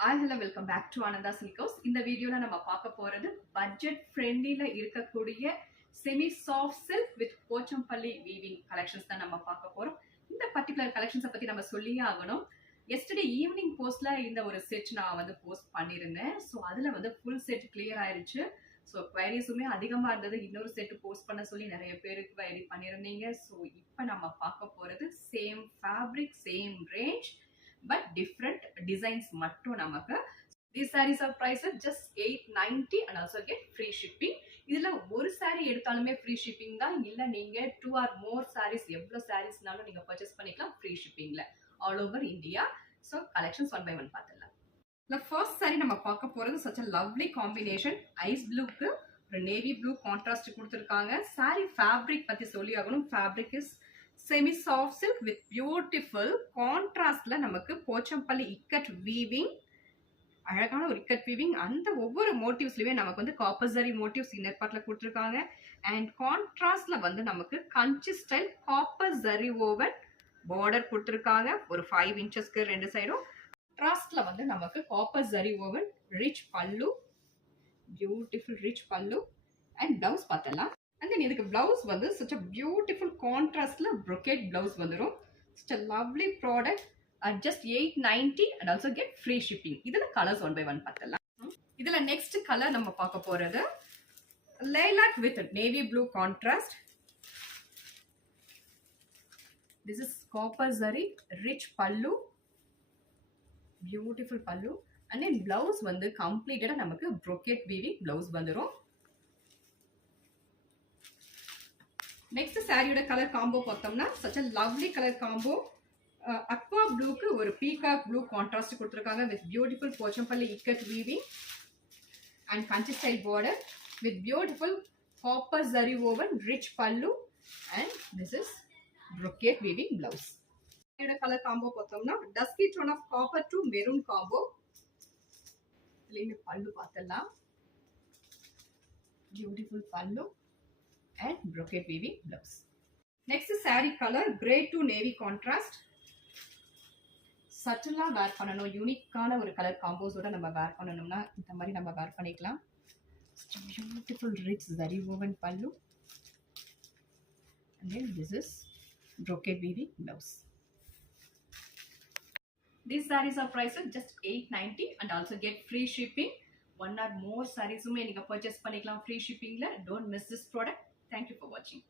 Hi, hello, welcome back to Ananda Silk House. இந்த வீடியோல நம்ம பார்க்க போறது பட்ஜெட் ஃப்ரெண்ட்லில இருக்கக்கூடிய semi soft silk with Pochampalli weaving collections தான் நம்ம பார்க்க போறோம். இந்த பர்టిక్యులர் கலெக்ஷன்ஸை பத்தி நம்ம சொல்லியே ஆகணும். எஸ்டர்டே ஈவினிங் போஸ்ட்ல இந்த ஒரு செட் நான் போஸ்ட் பண்ணியிருந்தேன். ஸோ அதுல ஃபுல் செட் கிளியர் ஆயிருச்சு. ஸோ குவைரிஸுமே அதிகமா இருந்தது. இன்னொரு செட் போஸ்ட் பண்ண சொல்லி நிறைய பேருக்கு குவைரி பண்ணியிருந்தீங்க. ஸோ இப்போ நம்ம பார்க்க போறது same fabric, same range, but different designs மட்டும் நமக்கு. These sarees are priced just $890 and also get free shipping. இதுல ஒரு saree எடுத்தாலுமே free shipping தான். இல்ல நீங்க 2 or more sarees எவ்வளவு sareesனாலும் நீங்க purchase பண்ணிக்கலாம் free shippingல all over India. So collections one by one பார்த்துடலாம். The first saree நம்ம பார்க்க போறது such a lovely combination. Ice blueக்கு ஒரு navy blue contrast கொடுத்திருக்காங்க. saree fabric பத்தி சொல்லி ஆகணும். Fabric is semi soft silk with beautiful contrastல நமக்கு போச்சம்பள்ளி இக்கட் வீவிங், அழகான ஒரு இக்கட் வீவிங். அந்த ஒவ்வொரு மோட்டிவ்ஸ்லயுமே நமக்கு காப்பர் ஜரி மோட்டிவ்ஸ் இன்னர் பார்ட்ல கொடுத்திருக்காங்க. அண்ட் கான்ட்ராஸ்ட்ல நமக்கு Kanchi style copper zari woven border கொடுத்திருக்காங்க. ஒரு 5 இன்ச்சஸ்க்கு ரெண்டு சைடும். கான்ட்ராஸ்ட்ல நமக்கு copper zari woven rich pallu, beautiful rich pallu. And blouse பார்த்தலாம். And then இதுக்கு blouse such a beautiful contrastல brocade blouse வந்துரும். Such a lovely product at just $890 and also get free shipping. இதுல colors one by one பார்த்தலாம். இதுல next color நம்ம பார்க்க போறது lilac with navy blue contrast. This is copper zari rich pallu, beautiful pallu. And then blouse completed நமக்கு brocade weaving blouse வந்துரும். Next சாரியோட colour combo பார்த்தோம்னா such a lovely colour combo. Aqua ப்ளூக்கு ஒரு peacock blue contrast கொடுத்துருக்காங்க with beautiful Pochampally ikat weaving and Kanchi style border with beautiful copper zari woven rich pallu and this is brocade weaving blouse. சாரியோட colour combo பார்த்தோம்னா dusky tone of copper to maroon combo. இதுலயுமே பல்லு பார்த்தலாம், beautiful பல்லு and brocade weaving blouse. Next saree color grey to navy contrast. சட்டலா வேர் பண்ணணும், யூனிக்கான ஒரு colour காம்போஸோட நம்ம வேர் பண்ணணும்னா இந்த மாதிரி நம்ம வேர் பண்ணிக்கலாம். Beautiful rich zari woven pallu and then this is brocade weaving blouse. These sarees are priced at just $890 and also get free shipping. One or more sarees உமே நீங்க purchase பண்ணிக்கலாம் free shippingல. Don't miss this product. Thank you for watching.